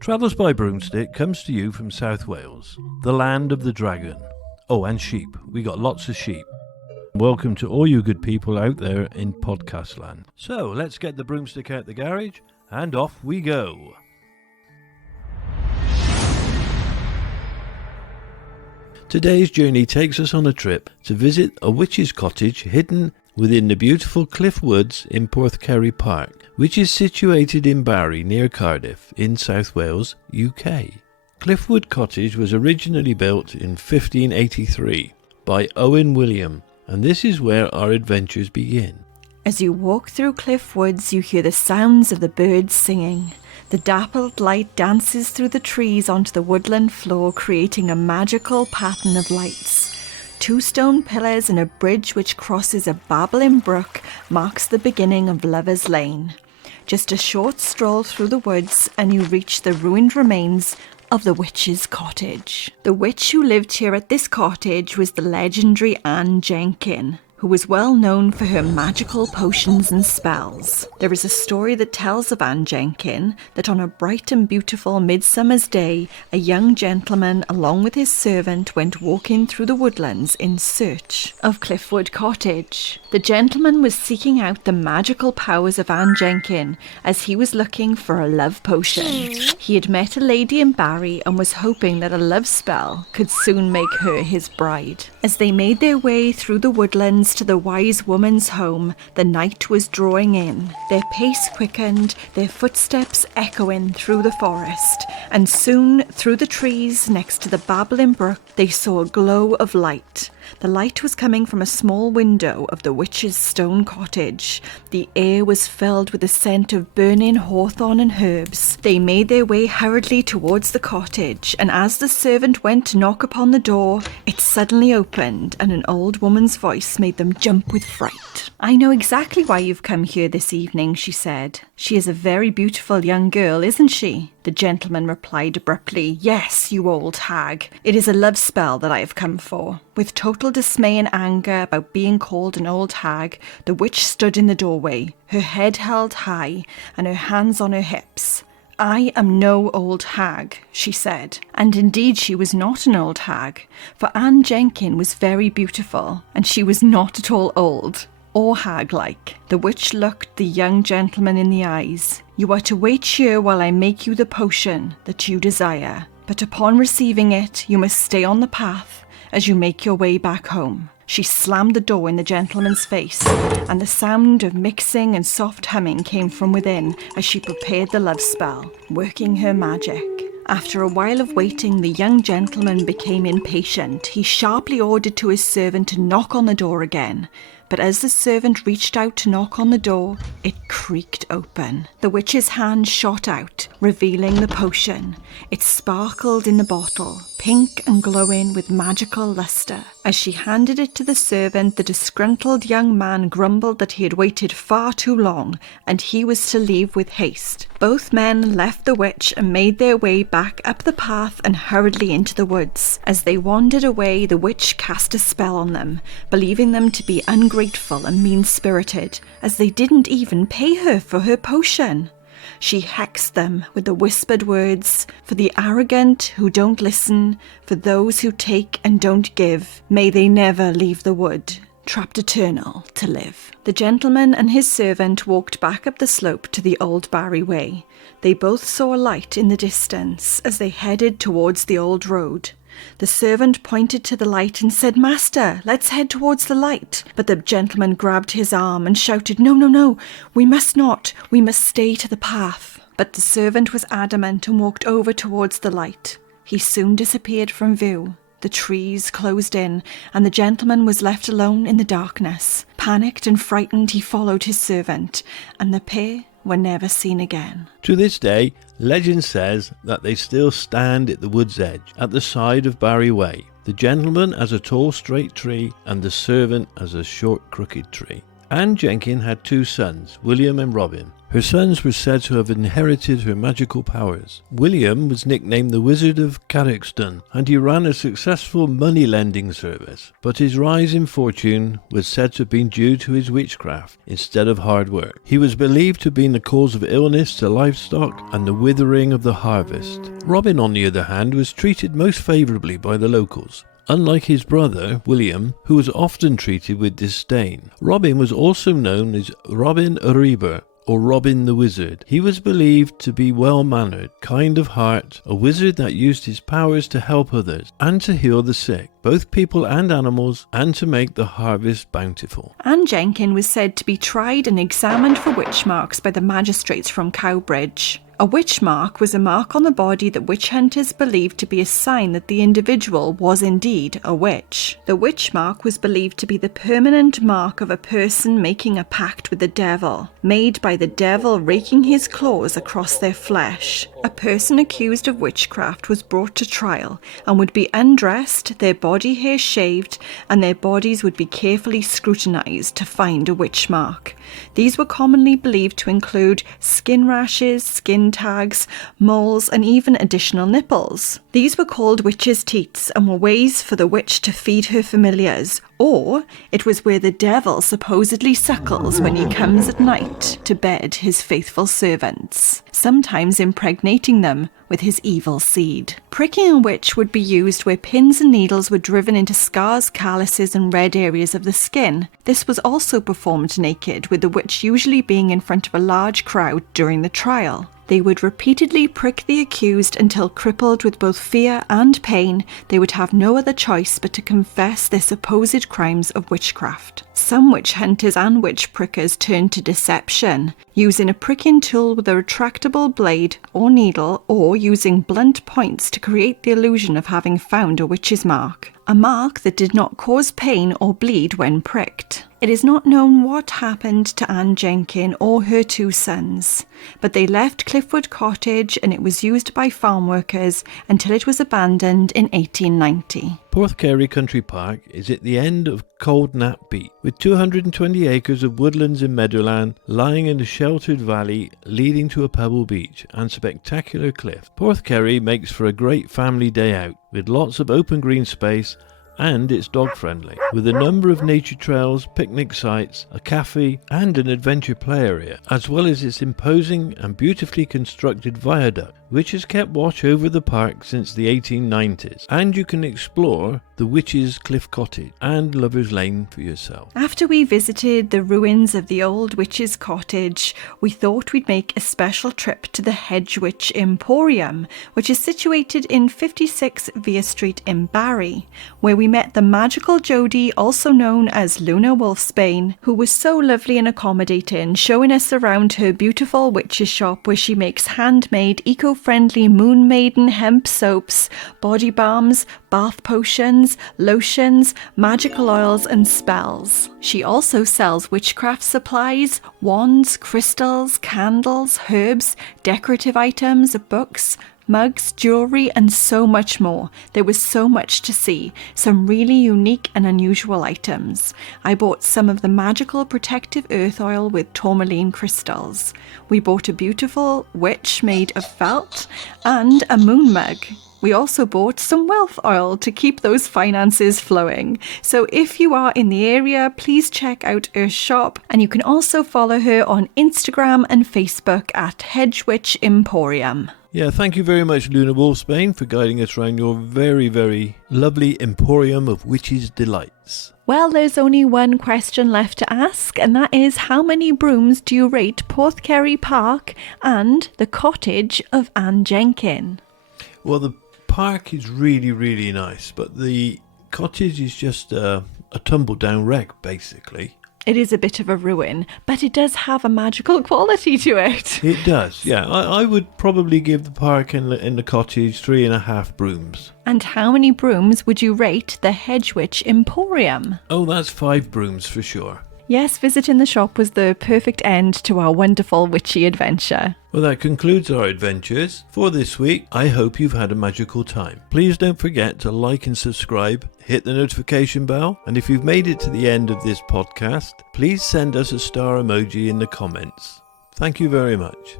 Travels by Broomstick comes to you from South Wales, the land of the dragon. Oh, and sheep. We got lots of sheep. Welcome to all you good people out there in podcast land. So, let's get the broomstick out the garage, and off we go. Today's journey takes us on a trip to visit a witch's cottage hidden within the beautiful Cliff Woods in Porthcurry Park, which is situated in Barry near Cardiff in South Wales, UK. Cliffwood Cottage was originally built in 1583 by Owen William, and this is where our adventures begin. As you walk through Cliff Woods, you hear the sounds of the birds singing. The dappled light dances through the trees onto the woodland floor, creating a magical pattern of lights. 2 stone pillars and a bridge which crosses a babbling brook marks the beginning of Lover's Lane. Just a short stroll through the woods and you reach the ruined remains of the Witch's Cottage. The witch who lived here at this cottage was the legendary Ann Jenkin, who was well known for her magical potions and spells. There is a story that tells of Ann Jenkin that on a bright and beautiful midsummer's day, a young gentleman along with his servant went walking through the woodlands in search of Cliffwood Cottage. The gentleman was seeking out the magical powers of Ann Jenkin as he was looking for a love potion. He had met a lady in Barry and was hoping that a love spell could soon make her his bride. As they made their way through the woodlands to the wise woman's home, the night was drawing in. Their pace quickened, their footsteps echoing through the forest, and soon through the trees next to the babbling brook they saw a glow of light. The light was coming from a small window of the witch's stone cottage. The air was filled with the scent of burning hawthorn and herbs. They made their way hurriedly towards the cottage, and as the servant went to knock upon the door, it suddenly opened, and an old woman's voice made them jump with fright. "I know exactly why you've come here this evening," she said. "She is a very beautiful young girl, isn't she?" The gentleman replied abruptly, "Yes, you old hag. It is a love spell that I have come for." With total dismay and anger about being called an old hag, the witch stood in the doorway, her head held high and her hands on her hips. "I am no old hag," she said. And indeed she was not an old hag, for Ann Jenkin was very beautiful, and she was not at all old or hag-like. The witch looked the young gentleman in the eyes. "You are to wait here while I make you the potion that you desire, but upon receiving it, you must stay on the path as you make your way back home." She slammed the door in the gentleman's face, and the sound of mixing and soft humming came from within as she prepared the love spell, working her magic. After a while of waiting, the young gentleman became impatient. He sharply ordered to his servant to knock on the door again. But as the servant reached out to knock on the door, it creaked open. The witch's hand shot out, revealing the potion. It sparkled in the bottle, pink and glowing with magical luster. As she handed it to the servant, the disgruntled young man grumbled that he had waited far too long, and he was to leave with haste. Both men left the witch and made their way back up the path and hurriedly into the woods. As they wandered away, the witch cast a spell on them, believing them to be ungrateful and mean-spirited, as they didn't even pay her for her potion. She hexed them with the whispered words, "For the arrogant who don't listen, for those who take and don't give, may they never leave the wood, trapped eternal to live." The gentleman and his servant walked back up the slope to the old Barry way. They both saw a light in the distance as they headed towards the old road. The servant pointed to the light and said, "Master, let's head towards the light." But the gentleman grabbed his arm and shouted, No, we must not. We must stay to the path." But the servant was adamant and walked over towards the light. He soon disappeared from view. The trees closed in, and the gentleman was left alone in the darkness. Panicked and frightened, he followed his servant, and the pair were never seen again. To this day, legend says that they still stand at the wood's edge, at the side of Barry Way. The gentleman as a tall straight tree, and the servant as a short crooked tree. Ann Jenkin had 2 sons, William and Robin. Her sons were said to have inherited her magical powers. William was nicknamed the Wizard of Carrickston, and he ran a successful money-lending service, but his rise in fortune was said to have been due to his witchcraft instead of hard work. He was believed to have been the cause of illness to livestock and the withering of the harvest. Robin, on the other hand, was treated most favourably by the locals, unlike his brother, William, who was often treated with disdain. Robin was also known as Robin Reaver, or Robin the Wizard. He was believed to be well-mannered, kind of heart, a wizard that used his powers to help others, and to heal the sick, both people and animals, and to make the harvest bountiful. Ann Jenkin was said to be tried and examined for witch marks by the magistrates from Cowbridge. A witch mark was a mark on the body that witch hunters believed to be a sign that the individual was indeed a witch. The witch mark was believed to be the permanent mark of a person making a pact with the devil, made by the devil raking his claws across their flesh. A person accused of witchcraft was brought to trial and would be undressed, their body hair shaved, and their bodies would be carefully scrutinized to find a witch mark. These were commonly believed to include skin rashes, skin tags, moles, and even additional nipples. These were called witches' teats and were ways for the witch to feed her familiars, or it was where the devil supposedly suckles when he comes at night to bed his faithful servants, sometimes impregnating them with his evil seed. Pricking a witch would be used where pins and needles were driven into scars, calluses, and red areas of the skin. This was also performed naked, with the witch usually being in front of a large crowd during the trial. They would repeatedly prick the accused until, crippled with both fear and pain, they would have no other choice but to confess their supposed crimes of witchcraft. Some witch hunters and witch prickers turned to deception, using a pricking tool with a retractable blade or needle, or using blunt points to create the illusion of having found a witch's mark. A mark that did not cause pain or bleed when pricked. It is not known what happened to Ann Jenkin or her two sons, but they left Cliffwood Cottage and it was used by farm workers until it was abandoned in 1890. Porthcurry Country Park is at the end of Cold Nap Beat, with 220 acres of woodlands in meadowland lying in a sheltered valley leading to a pebble beach and spectacular cliff. Porthcurry makes for a great family day out, with lots of open green space, and it's dog friendly, with a number of nature trails, picnic sites, a cafe and an adventure play area, as well as its imposing and beautifully constructed viaduct, which has kept watch over the park since the 1890s, and you can explore the Witches Cliff Cottage and Lover's Lane for yourself. After we visited the ruins of the old Witches Cottage, we thought we'd make a special trip to the Hedge Witch Emporium, which is situated in 56 Vere Street in Barry, where we met the magical Jodie, also known as Luna Wolfsbane, who was so lovely and accommodating, showing us around her beautiful witches shop where she makes handmade, eco-friendly Moon Maiden hemp soaps, body balms, bath potions, lotions, magical oils and spells. She also sells witchcraft supplies, wands, crystals, candles, herbs, decorative items, books, mugs, jewellery and so much more. There was so much to see, some really unique and unusual items. I bought some of the magical protective earth oil with tourmaline crystals. We bought a beautiful witch made of felt and a moon mug. We also bought some wealth oil to keep those finances flowing. So if you are in the area, please check out her shop, and you can also follow her on Instagram and Facebook at Hedge Witch Emporium. Yeah, thank you very much, Luna Wolfsbane, for guiding us around your very, very lovely emporium of witches' delights. Well, there's only one question left to ask, and that is, how many brooms do you rate Porthcurry Park and the cottage of Ann Jenkin? Well, the park is really, really nice, but the cottage is just a tumble-down wreck, basically. It is a bit of a ruin, but it does have a magical quality to it. It does, yeah. I would probably give the park and the cottage 3.5 brooms. And how many brooms would you rate the Hedge Witch Emporium? Oh, that's 5 brooms for sure. Yes, visiting the shop was the perfect end to our wonderful witchy adventure. Well, that concludes our adventures for this week. I hope you've had a magical time. Please don't forget to like and subscribe, hit the notification bell, and if you've made it to the end of this podcast, please send us a star emoji in the comments. Thank you very much.